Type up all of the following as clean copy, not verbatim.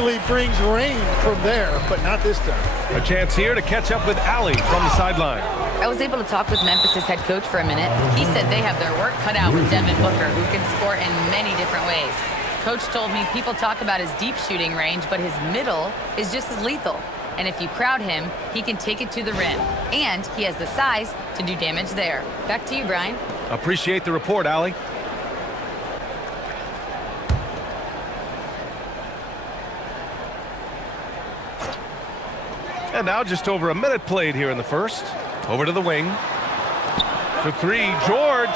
usually brings rain from there, but not this time. A chance here to catch up with Allie from the sideline. I was able to talk with Memphis' head coach for a minute. He said they have their work cut out with Devin Booker, who can score in many different ways. Coach told me people talk about his deep shooting range, but his middle is just as lethal. And if you crowd him, he can take it to the rim. And he has the size to do damage there. Back to you, Brian. Appreciate the report, Allie. And now just over a minute played here in the first. Over to the wing. For three, George.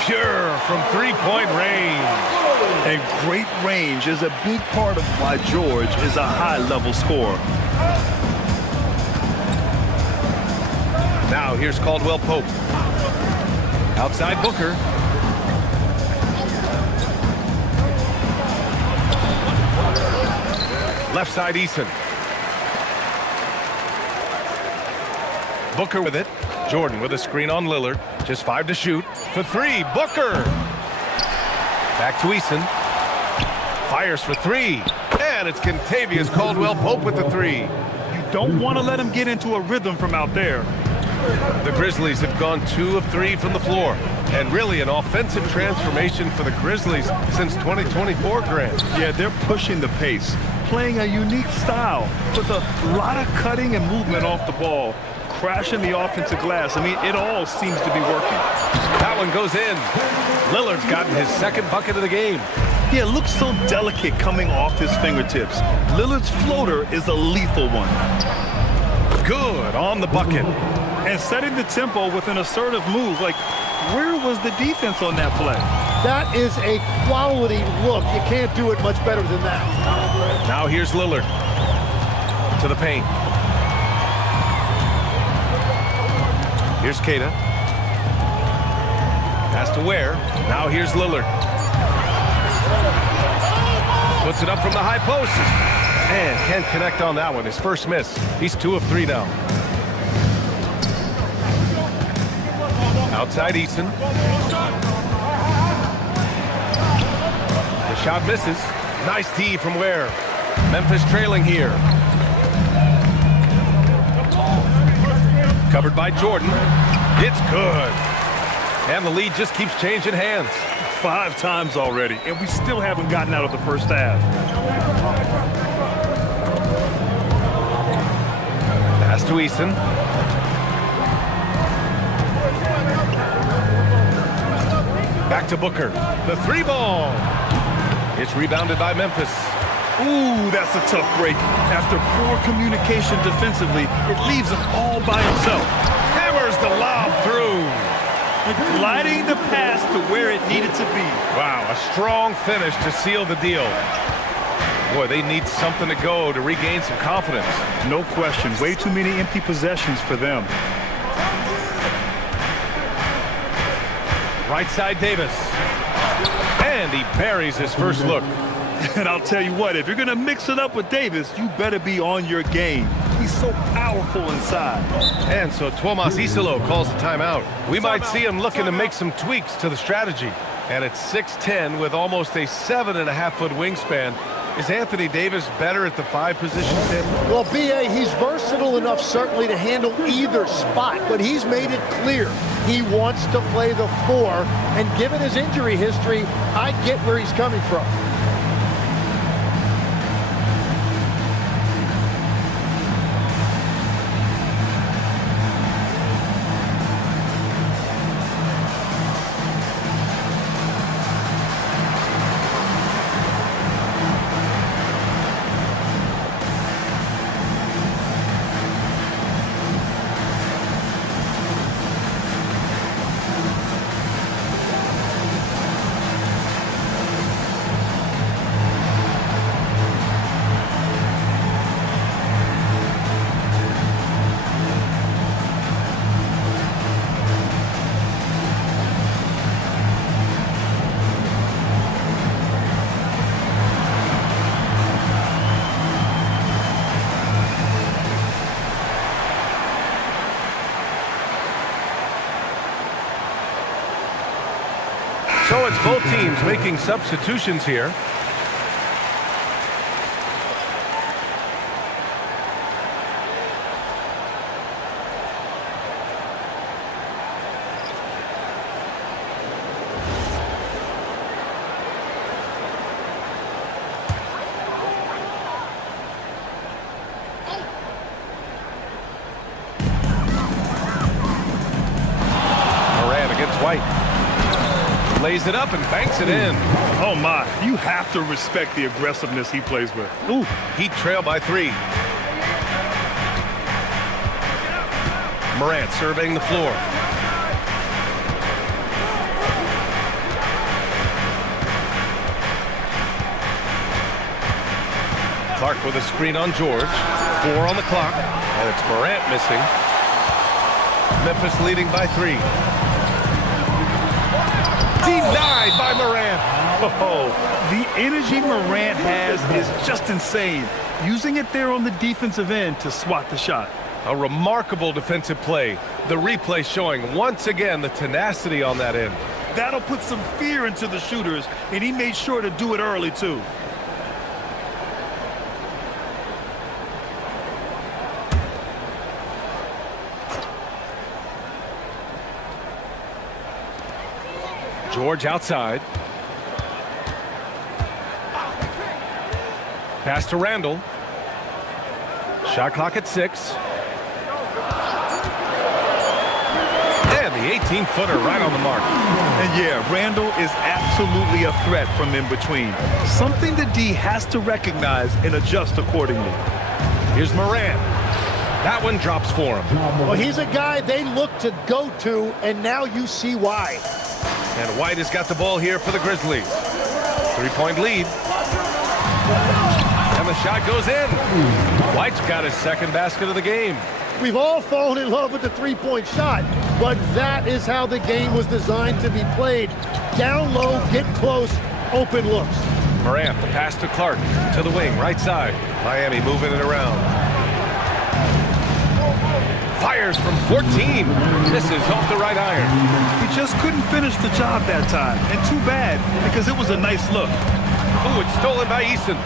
Pure from three-point range. And great range is a big part of why George is a high-level scorer. Now here's Caldwell Pope. Outside Booker. Left side Eason. Booker with it. Jordan with a screen on Lillard. Just 5 to shoot. For three, Booker. Back to Eason. Fires for three. And it's Kentavious Caldwell-Pope with the three. You don't want to let him get into a rhythm from out there. The Grizzlies have gone 2 of 3 from the floor. And really an offensive transformation for the Grizzlies since 2024, Grant. Yeah, they're pushing the pace, playing a unique style with a lot of cutting and movement off the ball. Crashing the offensive glass. I mean, it all seems to be working. That one goes in. Lillard's gotten his second bucket of the game. Yeah, it looks so delicate coming off his fingertips. Lillard's floater is a lethal one. Good on the bucket. And setting the tempo with an assertive move. Like, where was the defense on that play? That is a quality look. You can't do it much better than that. Now here's Lillard. To the paint. Here's Keita. Pass to Ware. Now here's Lillard. Puts it up from the high post. And can't connect on that one. His first miss. He's 2 of 3 now. Outside Eason. The shot misses. Nice D from Ware. Memphis trailing here. Covered by Jordan. It's good. And the lead just keeps changing hands. 5 times already, and we still haven't gotten out of the first half. Pass to Eason. Back to Booker. The 3 ball. It's rebounded by Memphis. Ooh, that's a tough break. After poor communication defensively, it leaves him all by himself. Hammers the lob through. Gliding the pass to where it needed to be. Wow, a strong finish to seal the deal. Boy, they need something to go to regain some confidence. No question. Way too many empty possessions for them. Right side Davis. And he buries his first look. And I'll tell you what, if you're going to mix it up with Davis, you better be on your game. He's so powerful inside. And so Tuomas Isalo calls the timeout. We might see him looking to make some tweaks to the strategy. And at 6'10", with almost a 7.5-foot wingspan, is Anthony Davis better at the 5 position, Tim? Well, B.A., he's versatile enough certainly to handle either spot, but he's made it clear he wants to play the 4. And given his injury history, I get where he's coming from. So it's both teams making substitutions here. lays it up and banks it in. Oh, my. You have to respect the aggressiveness he plays with. Ooh, Heat trail by 3. Morant surveying the floor. Clark with a screen on George. 4 on the clock, and it's Morant missing. Memphis leading by 3. Denied by Morant. Oh, the energy Morant has is just insane. Using it there on the defensive end to swat the shot. A remarkable defensive play. The replay showing once again the tenacity on that end. That'll put some fear into the shooters, and he made sure to do it early, too. George outside. Pass to Randall. Shot clock at 6. And the 18-footer right on the mark. And yeah, Randall is absolutely a threat from in between. Something the D has to recognize and adjust accordingly. Here's Morant. That one drops for him. Well, he's a guy they look to go to, and now you see why. And White has got the ball here for the Grizzlies. 3-point lead. And the shot goes in. White's got his second basket of the game. We've all fallen in love with the three-point shot, but that is how the game was designed to be played. Down low, get close, open looks. Morant, the pass to Clark, to the wing, right side. Miami moving it around. Fires from 14. Misses off the right iron. He just couldn't finish the job that time. And too bad, because it was a nice look. Ooh, it's stolen by Easton.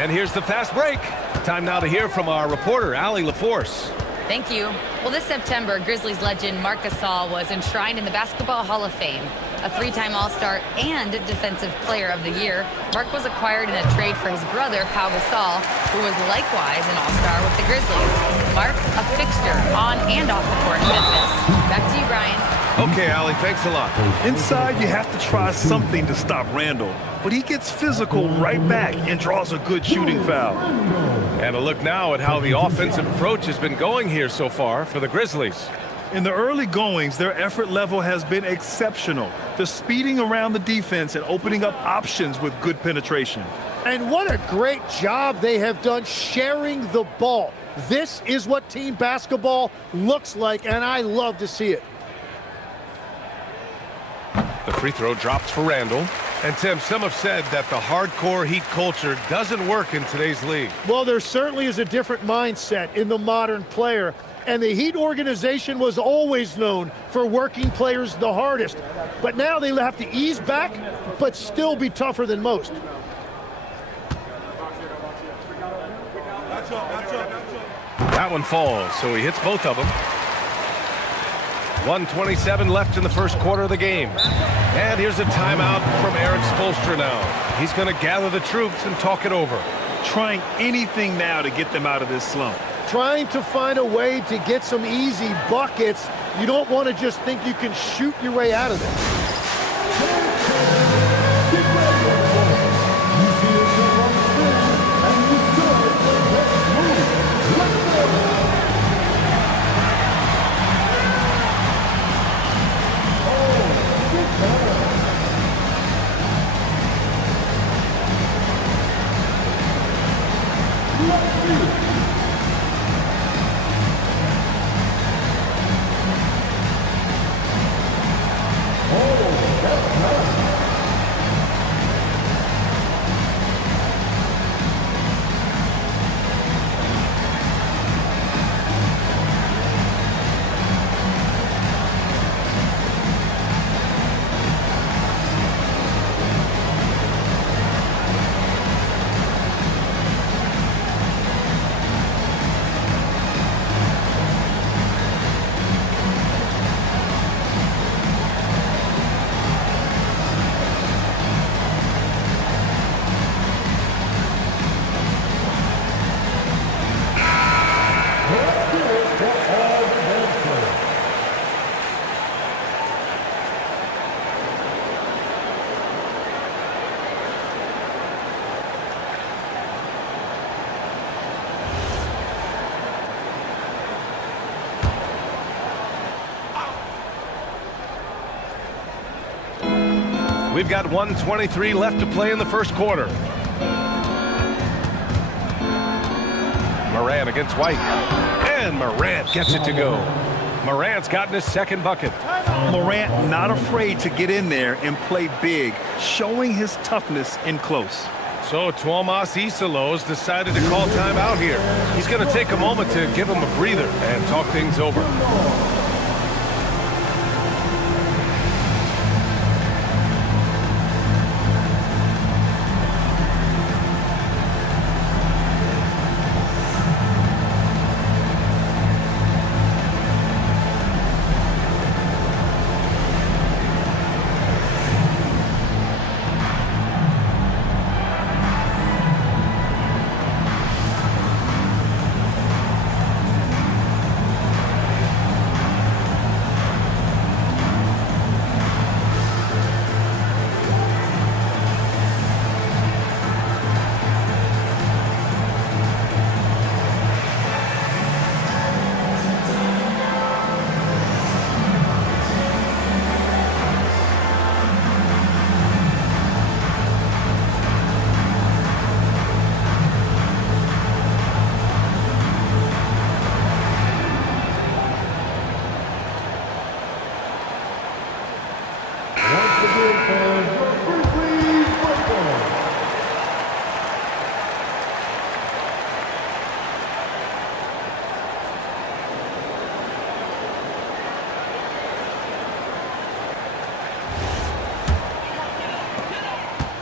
And here's the fast break. Time now to hear from our reporter, Allie LaForce. Thank you. Well, this September, Grizzlies legend Marc Gasol was enshrined in the Basketball Hall of Fame. A 3-time All-Star and Defensive Player of the Year, Marc was acquired in a trade for his brother, Pau Gasol, who was likewise an All-Star with the Grizzlies. Marc, a fixture on and off the court in Memphis. Back to you, Brian. Okay, Allie, thanks a lot. Inside, you have to try something to stop Randall. But he gets physical right back and draws a good shooting foul. And a look now at how the offensive approach has been going here so far for the Grizzlies. In the early goings, their effort level has been exceptional. They're speeding around the defense and opening up options with good penetration. And what a great job they have done sharing the ball. This is what team basketball looks like, and I love to see it. The free throw drops for Randall. And Tim, some have said that the hardcore Heat culture doesn't work in today's league. Well, there certainly is a different mindset in the modern player. And the Heat organization was always known for working players the hardest. But now they have to ease back, but still be tougher than most. That one falls, so he hits both of them. 1:27 left in the first quarter of the game. And here's a timeout from Erik Spoelstra now. He's going to gather the troops and talk it over. Trying anything now to get them out of this slump. Trying to find a way to get some easy buckets. You don't want to just think you can shoot your way out of it. We've got 1:23 left to play in the first quarter. Morant against White. And Morant gets it to go. Morant's gotten his second bucket. Morant not afraid to get in there and play big, showing his toughness in close. So Tuomas Isalos decided to call timeout here. He's going to take a moment to give him a breather and talk things over.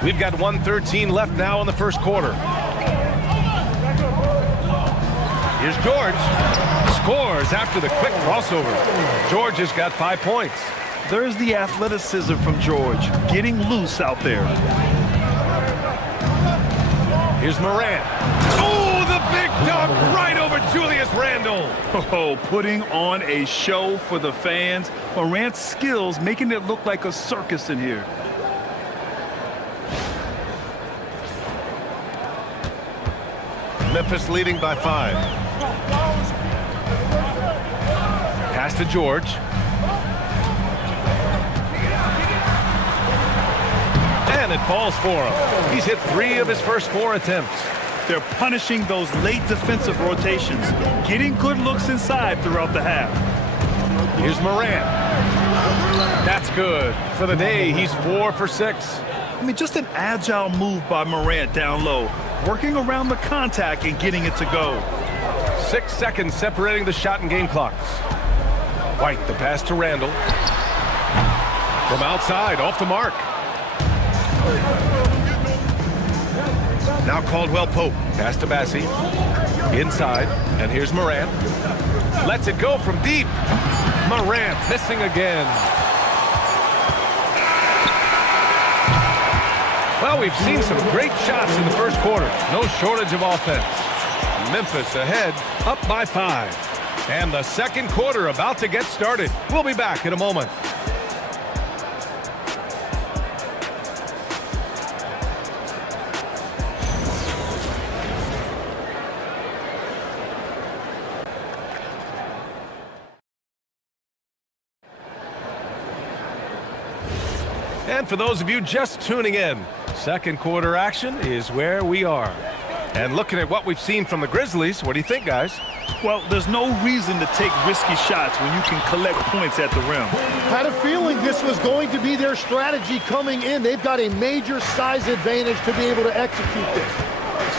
We've got 1:13 left now in the first quarter. Here's George. Scores after the quick crossover. George has got 5 points. There's the athleticism from George, getting loose out there. Here's Morant. Oh, the big dunk right over Julius Randle. Oh, putting on a show for the fans. Morant's skills making it look like a circus in here. Memphis leading by 5. Pass to George. And it falls for him. He's hit 3 of his first 4 attempts. They're punishing those late defensive rotations, getting good looks inside throughout the half. Here's Morant. That's good. For the day, he's 4 for 6. I mean, just an agile move by Morant down low, working around the contact and getting it to go. 6 seconds separating the shot and game clocks. White, the pass to Randle. From outside, off the mark. Now Caldwell Pope. Pass to Bassie. Inside, and here's Morant. Lets it go from deep. Morant missing again. Well, we've seen some great shots in the first quarter. No shortage of offense. Memphis ahead, up by 5. And the second quarter about to get started. We'll be back in a moment. And for those of you just tuning in, second quarter action is where we are. And looking at what we've seen from the Grizzlies, what do you think, guys? Well, there's no reason to take risky shots when you can collect points at the rim. Had a feeling this was going to be their strategy coming in. They've got a major size advantage to be able to execute this.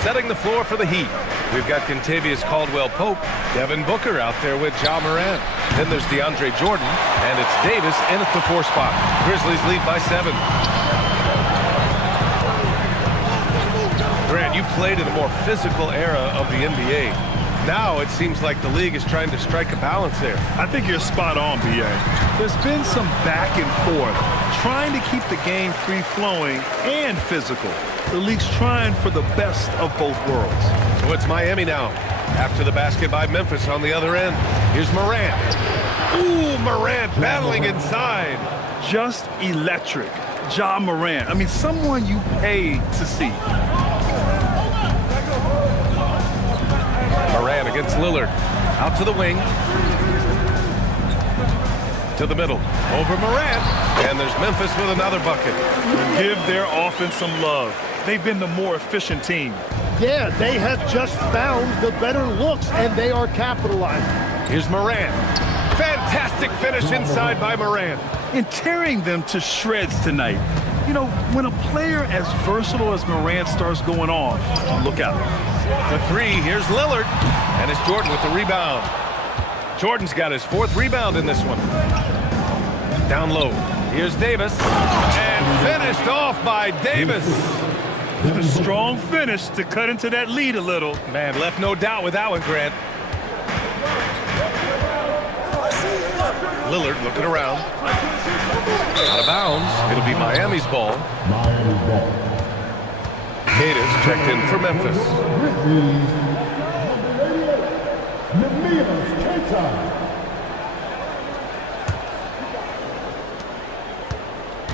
Setting the floor for the Heat. We've got Kentavious Caldwell-Pope, Devin Booker out there with Ja Morant. Then there's DeAndre Jordan, and it's Davis in at the 4 spot. Grizzlies lead by 7. Grant, you played in a more physical era of the NBA. Now it seems like the league is trying to strike a balance there. I think you're spot on, B.A. There's been some back and forth, trying to keep the game free-flowing and physical. The league's trying for the best of both worlds. So it's Miami now. After the basket by Memphis on the other end. Here's Morant. Ooh, Morant battling inside. Just electric. Ja Morant. I mean, someone you pay to see. Morant against Lillard. Out to the wing. To the middle. Over Morant. And there's Memphis with another bucket. Give their offense some love. They've been the more efficient team. Yeah, they have just found the better looks, and they are capitalizing. Here's Moran. Fantastic finish inside by Moran. And tearing them to shreds tonight. You know, when a player as versatile as Moran starts going off, look out. The three, here's Lillard. And it's Jordan with the rebound. Jordan's got his 4th rebound in this one. Down low. Here's Davis. And finished off by Davis. A strong finish to cut into that lead a little. Man, left no doubt with that one, Grant. Lillard looking around. Out of bounds. It'll be Miami's ball. Cadiz checked in for Memphis.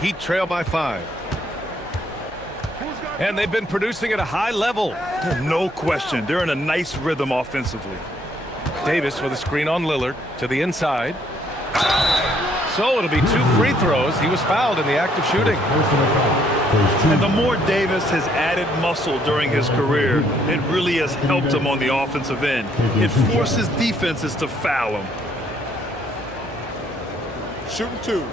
Heat trail by 5. And they've been producing at a high level. No question. They're in a nice rhythm offensively. Davis with a screen on Lillard to the inside. So it'll be 2 free throws. He was fouled in the act of shooting. And the more Davis has added muscle during his career, it really has helped him on the offensive end. It forces defenses to foul him. Shooting 2.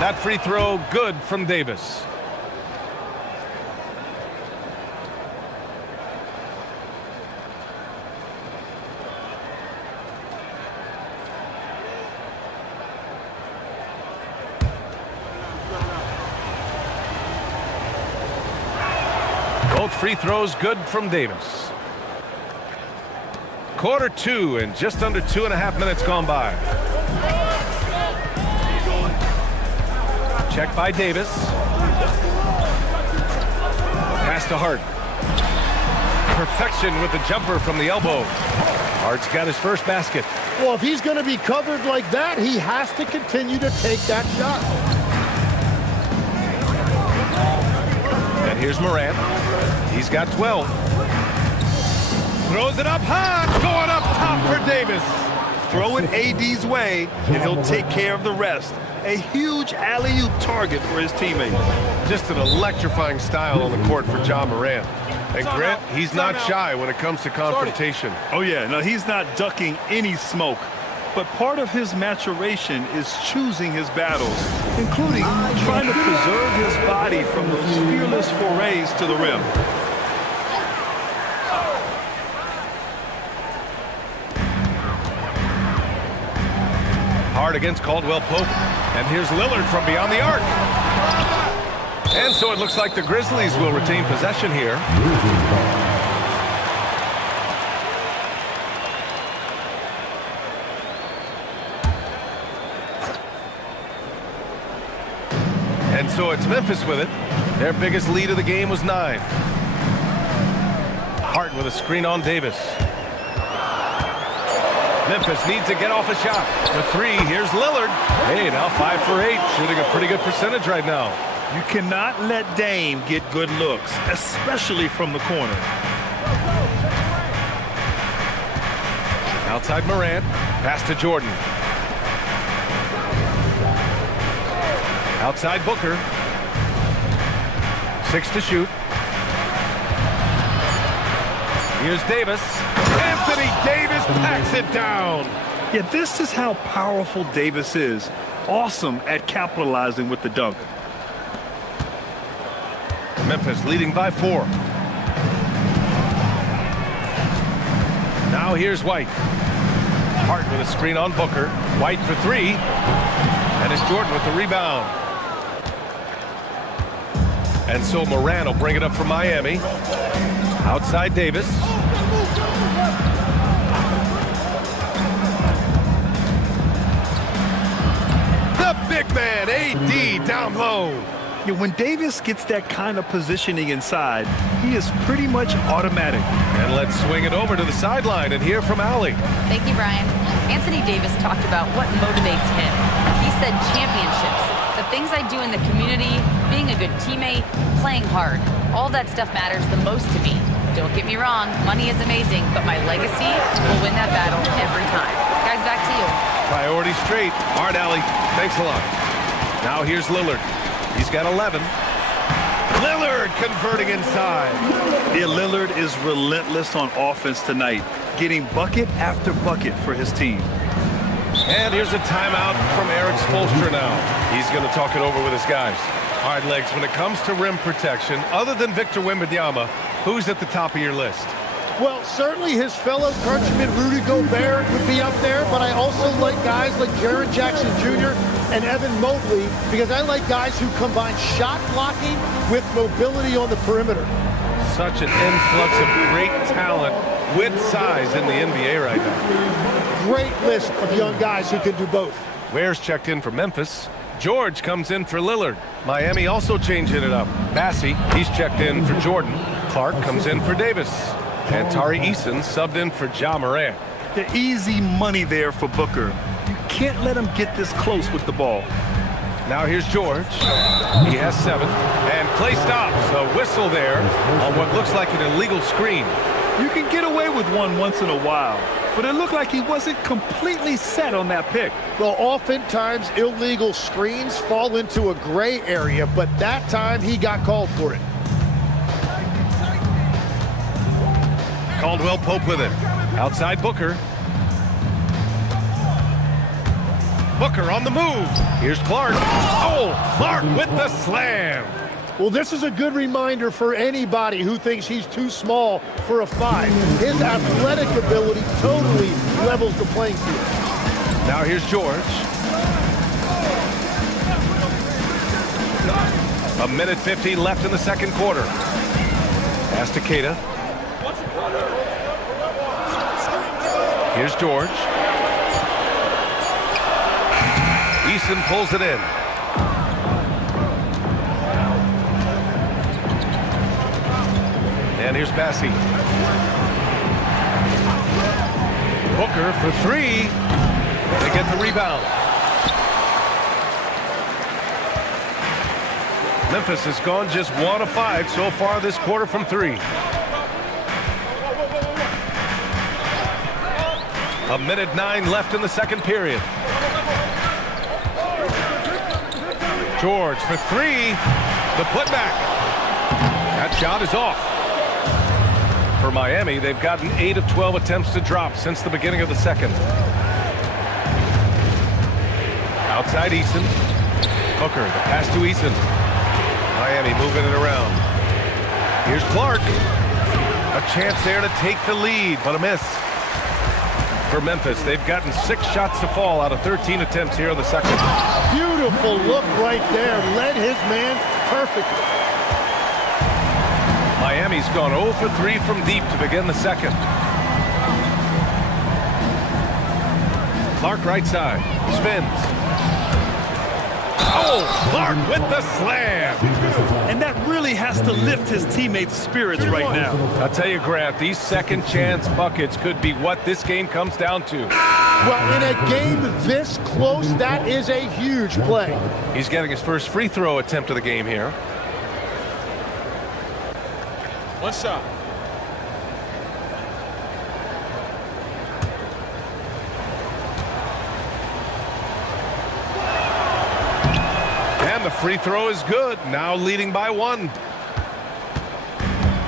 That free throw good from Davis. Both free throws good from Davis. Quarter 2 and just under 2.5 minutes gone by. Check by Davis. Pass to Hart. Perfection with the jumper from the elbow. Hart's got his first basket. Well, if he's going to be covered like that, he has to continue to take that shot. And here's Moran. He's got 12. Throws it up high. Going up top for Davis. Throw it AD's way, and he'll take care of the rest. A huge alley-oop target for his teammates. Just an electrifying style on the court for Ja Morant. And Grant, he's not shy when it comes to confrontation. Oh yeah, no, he's not ducking any smoke. But part of his maturation is choosing his battles, including trying to preserve his body from those fearless forays to the rim. Hard against Caldwell Pope. And here's Lillard from beyond the arc. And so it looks like the Grizzlies will retain possession here. And so it's Memphis with it. Their biggest lead of the game was 9. Hart with a screen on Davis. Memphis needs to get off a shot. For 3, here's Lillard. Hey, now 5 for 8, shooting a pretty good percentage right now. You cannot let Dame get good looks, especially from the corner. Outside Morant, pass to Jordan. Outside Booker. 6 to shoot. Here's Davis. Anthony Davis packs it down. Yeah, this is how powerful Davis is. Awesome at capitalizing with the dunk. Memphis leading by 4. Now here's White. Hart with a screen on Booker. White for 3. And it's Jordan with the rebound. And so Moran will bring it up for Miami. Outside Davis. The big man, AD, down low. Yeah, when Davis gets that kind of positioning inside, he is pretty much automatic. And let's swing it over to the sideline and hear from Allie. Thank you, Brian. Anthony Davis talked about what motivates him. He said championships, the things I do in the community, being a good teammate, playing hard. All that stuff matters the most to me. Don't get me wrong, money is amazing, but my legacy will win that battle every time. Guys, back to you. Priority straight. Hard, Allie. Thanks a lot. Now here's Lillard. He's got 11. Lillard converting inside. Yeah, Lillard is relentless on offense tonight, getting bucket after bucket for his team. And here's a timeout from Eric Spoelstra now. He's going to talk it over with his guys. All right, Legs, when it comes to rim protection, other than Victor Wembanyama, who's at the top of your list? Well, certainly his fellow countryman Rudy Gobert would be up there, but I also like guys like Jaren Jackson Jr. and Evan Mobley because I like guys who combine shot blocking with mobility on the perimeter. Such an influx of great talent with size in the NBA right now. Great list of young guys who can do both. Ware's checked in for Memphis. George comes in for Lillard. Miami also changing it up. Bassey, he's checked in for Jordan. Clark comes in for Davis. And Tari Eason subbed in for Ja Morant. The easy money there for Booker. You can't let him get this close with the ball. Now here's George. He has 7. And Klay stops. A whistle there on what looks like an illegal screen. You can get away with one once in a while, but it looked like he wasn't completely set on that pick. Well, oftentimes illegal screens fall into a gray area, but that time he got called for it. Caldwell Pope with it. Outside Booker. Booker on the move. Here's Clark. Oh, Clark with the slam. Well, this is a good reminder for anybody who thinks he's too small for a 5. His athletic ability totally levels the playing field. Now here's George. A minute 50 left in the second quarter. Pass to Queta. Here's George. Eason pulls it in. And here's Bassey. Booker for 3. They get the rebound. Memphis has gone just 1 of 5 so far this quarter from 3. A minute 9 left in the second period. George for 3. The putback. That shot is off. For Miami, they've gotten 8 of 12 attempts to drop since the beginning of the second. Outside Eason. Booker, the pass to Eason. Miami moving it around. Here's Clark. A chance there to take the lead, but a miss. For Memphis, they've gotten 6 shots to fall out of 13 attempts here in the second. Beautiful look right there. Led his man perfectly. Miami's gone 0 for 3 from deep to begin the second. Clark right side. Spins. Oh, Clark with the slam. And that really has to lift his teammates' spirits right now. I'll tell you, Grant, these second chance buckets could be what this game comes down to. Well, in a game this close, that is a huge play. He's getting his first free throw attempt of the game here. One shot. And the free throw is good. Now leading by 1.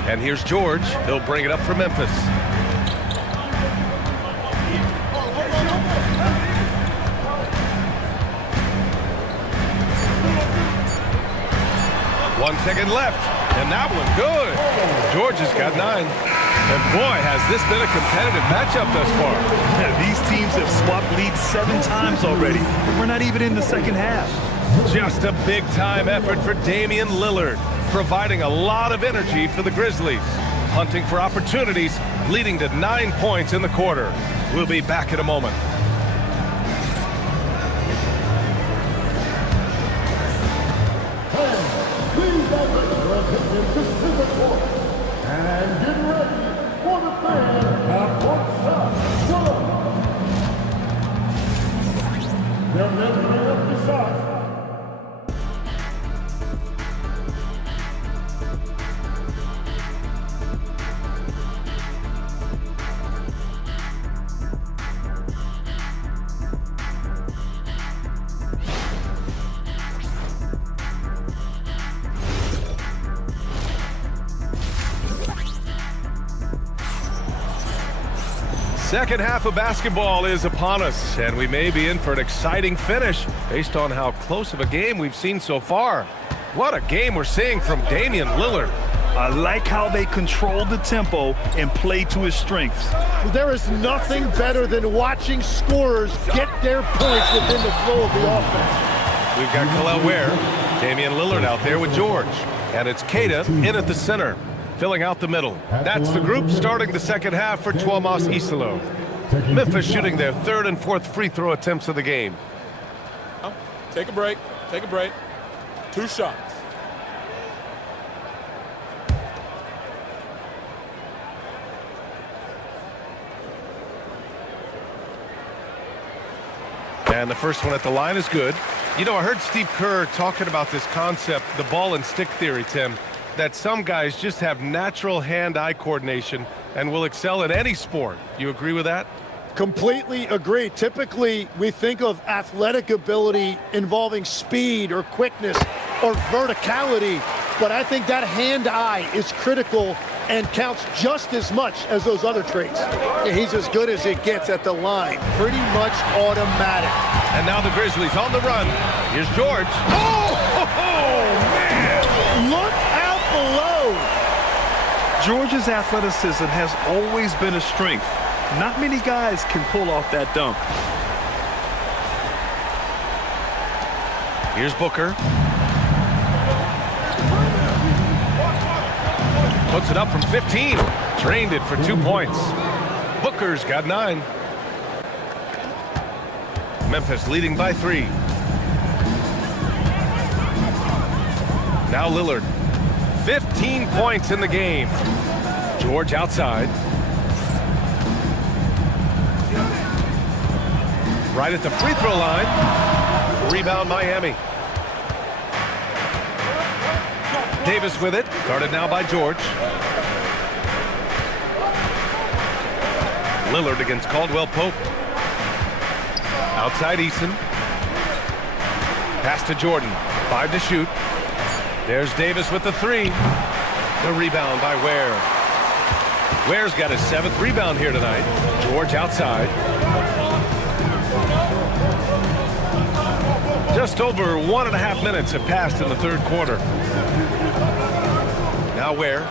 And here's George. He'll bring it up for Memphis. One second left. And that one good. George has got 9. And boy, has this been a competitive matchup thus far. Yeah, these teams have swapped leads 7 times already. We're not even in the second half. Just a big-time effort for Damian Lillard, providing a lot of energy for the Grizzlies. Hunting for opportunities, leading to 9 points in the quarter. We'll be back in a moment. And get ready for the fan at courtside. They'll never lay up the shot. Second half of basketball is upon us, and we may be in for an exciting finish based on how close of a game we've seen so far. What a game we're seeing from Damian Lillard. I like how they control the tempo and play to his strengths. There is nothing better than watching scorers get their points within the flow of the offense. We've got Kel'el Ware, Damian Lillard out there with George, and it's Queta in at the center, filling out the middle. That's the group starting the second half for Tuomas Isalo. Memphis shooting their third and fourth free throw attempts of the game. Take a break. Take a break. 2 shots. And the first one at the line is good. You know, I heard Steve Kerr talking about this concept, the ball and stick theory, Tim, that some guys just have natural hand-eye coordination and will excel in any sport. You agree with that? Completely agree. Typically, we think of athletic ability involving speed or quickness or verticality, but I think that hand-eye is critical and counts just as much as those other traits. Yeah, he's as good as it gets at the line. Pretty much automatic. And now the Grizzlies on the run. Here's George. Oh, man! Look out below! George's athleticism has always been a strength. Not many guys can pull off that dunk. Here's Booker. Puts it up from 15. Drained it for 2 points. Booker's got 9. Memphis leading by 3. Now Lillard. 15 points in the game. George outside. Right at the free throw line. Rebound Miami. Davis with it. Guarded now by George. Lillard against Caldwell Pope. Outside Eason. Pass to Jordan. 5 to shoot. There's Davis with the 3. The rebound by Ware. Ware's got his 7th rebound here tonight. George outside. Just over 1.5 minutes have passed in the third quarter. Now Ware.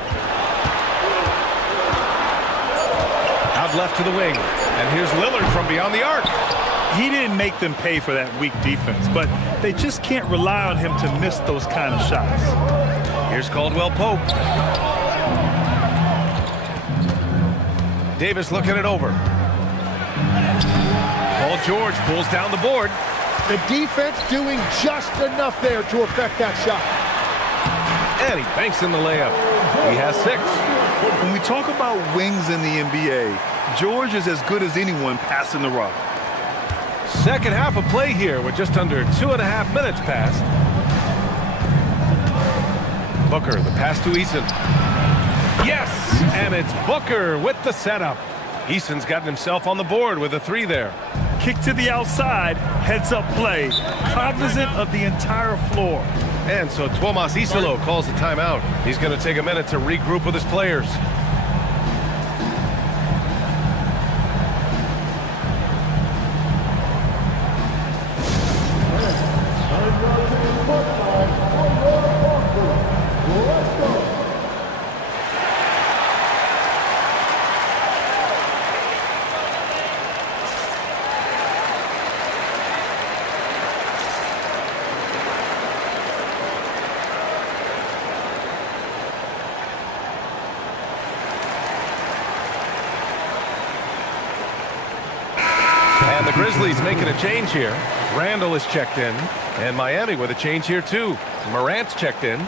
Out left to the wing. And here's Lillard from beyond the arc. He didn't make them pay for that weak defense, but they just can't rely on him to miss those kind of shots. Here's Caldwell Pope. Davis looking it over. Paul George pulls down the board. The defense doing just enough there to affect that shot. And he banks in the layup. He has 6. When we talk about wings in the NBA, George is as good as anyone passing the rock. Second half of play here with just under 2.5 minutes passed. Booker, the pass to Eason. Yes, and it's Booker with the setup. Eason's gotten himself on the board with a 3 there. Kick to the outside, heads-up play, cognizant of the entire floor. And so Tuomas Isalo calls the timeout. He's going to take a minute to regroup with his players. And the Grizzlies making a change here. Randall is checked in. And Miami with a change here too. Morant's checked in.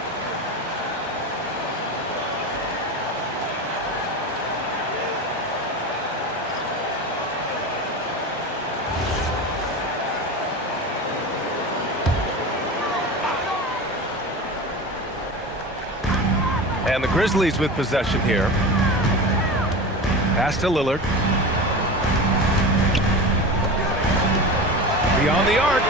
And the Grizzlies with possession here. Pass to Lillard. Beyond the arc.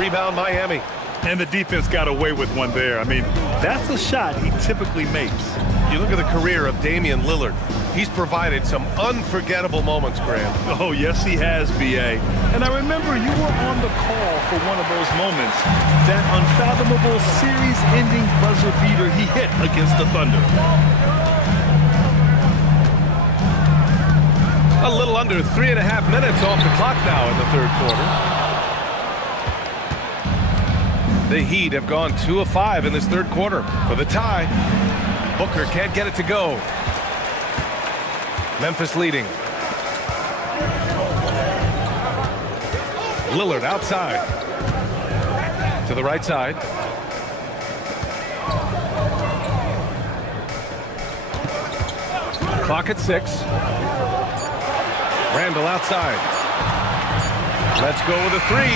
Rebound Miami. And the defense got away with one there. I mean, that's a shot he typically makes. You look at the career of Damian Lillard. He's provided some unforgettable moments, Graham. Oh, yes, he has, B.A. And I remember you were on the call for one of those moments. That unfathomable series-ending buzzer beater he hit against the Thunder. A little under 3.5 minutes off the clock now in the third quarter. The Heat have gone 2 of 5 in this third quarter for the tie. Booker can't get it to go. Memphis leading. Lillard outside. To the right side. Clock at 6. Randall outside. Let's go with a 3.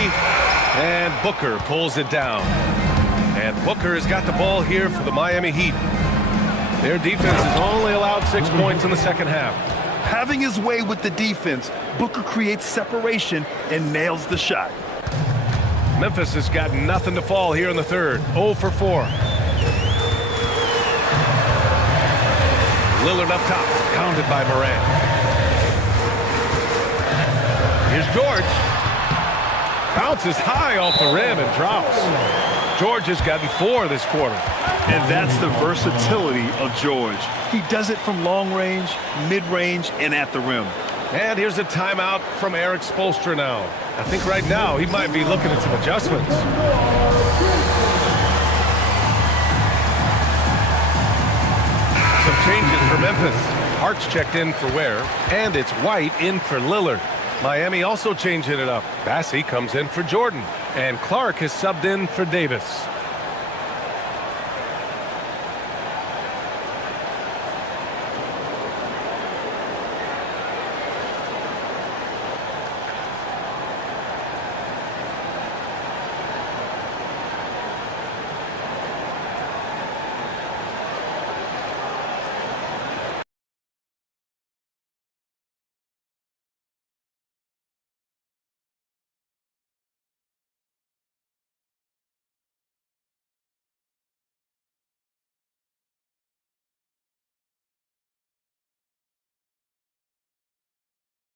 And Booker pulls it down. And Booker has got the ball here for the Miami Heat. Their defense has only allowed 6 points in the second half. Having his way with the defense, Booker creates separation and nails the shot. Memphis has got nothing to fall here in the third. 0 for 4. Lillard up top, pounded by Morant. Here's George. Bounces high off the rim and drops. George has gotten 4 this quarter. And that's the versatility of George. He does it from long range, mid-range, and at the rim. And here's a timeout from Eric Spoelstra now. I think right now he might be looking at some adjustments. Some changes for Memphis. Hart's checked in for Ware, and it's White in for Lillard. Miami also changing it up. Bassey comes in for Jordan, and Clark has subbed in for Davis.